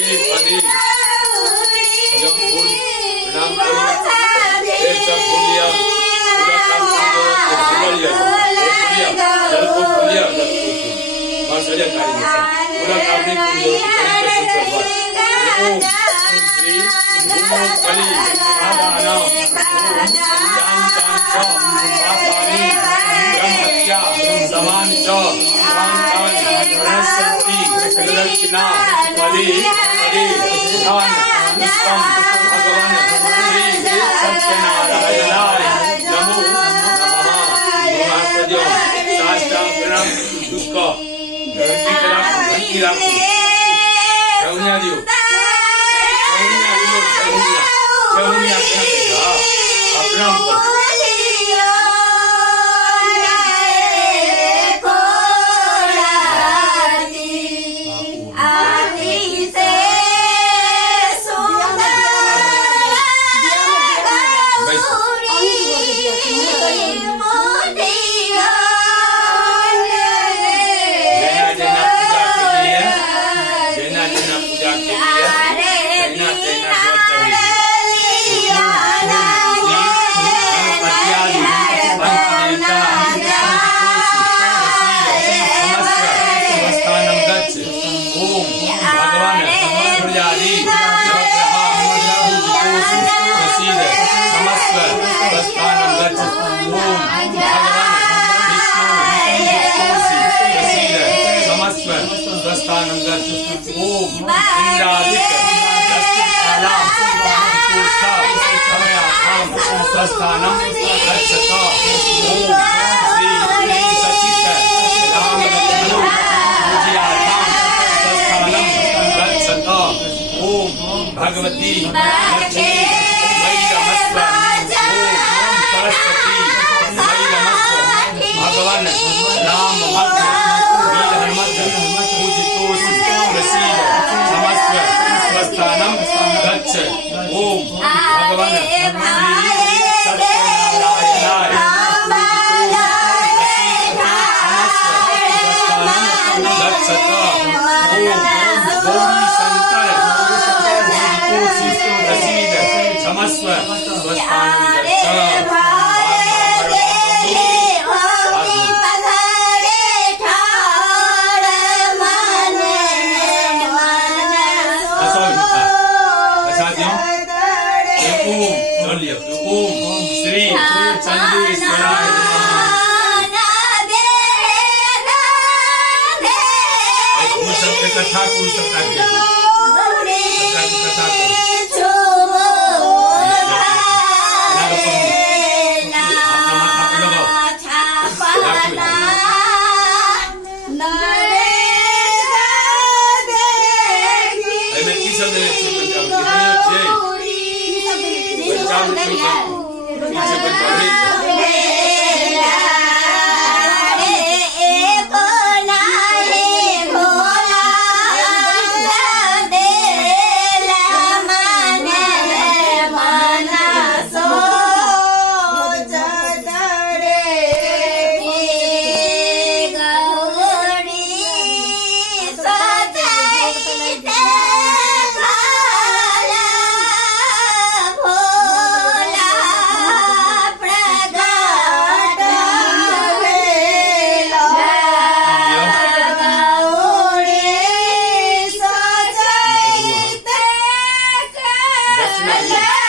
पदे यम फूल प्रणाम करो फिर सब फूलिया पूरा काम फूलिया जल को फूलिया बस सजा कारी पूरा काम नहीं फूलिया ओम श्री ओम कली आदाना ओम जान चान पापानी ब्रह्मत्या समान च कांतान बृहस्पति प्रदक्षिणा पदे पदे स्थान निष्कम भगवान श्री सत्यनारायणाय नमो नमः महासद्यो साष्टांग प्रणाम उसको घंटी राखो रहुनिया दियो रहुनिया प्रणाम करो भगवती लक्ष्मी मयि नमस्व ओम सरस्वती मयि नमस्व भगवान राम भक्त वीर हनुमत पूजितोष प्रसीद नमस्व स्वस्थानम गच्छ ओम भगवान श्री सत्यनारायणाय क्षमस्व स्वस्थानं गच्छ ओम श्री चंद्रेश्वराय कथा को सबका कथा को Yeah.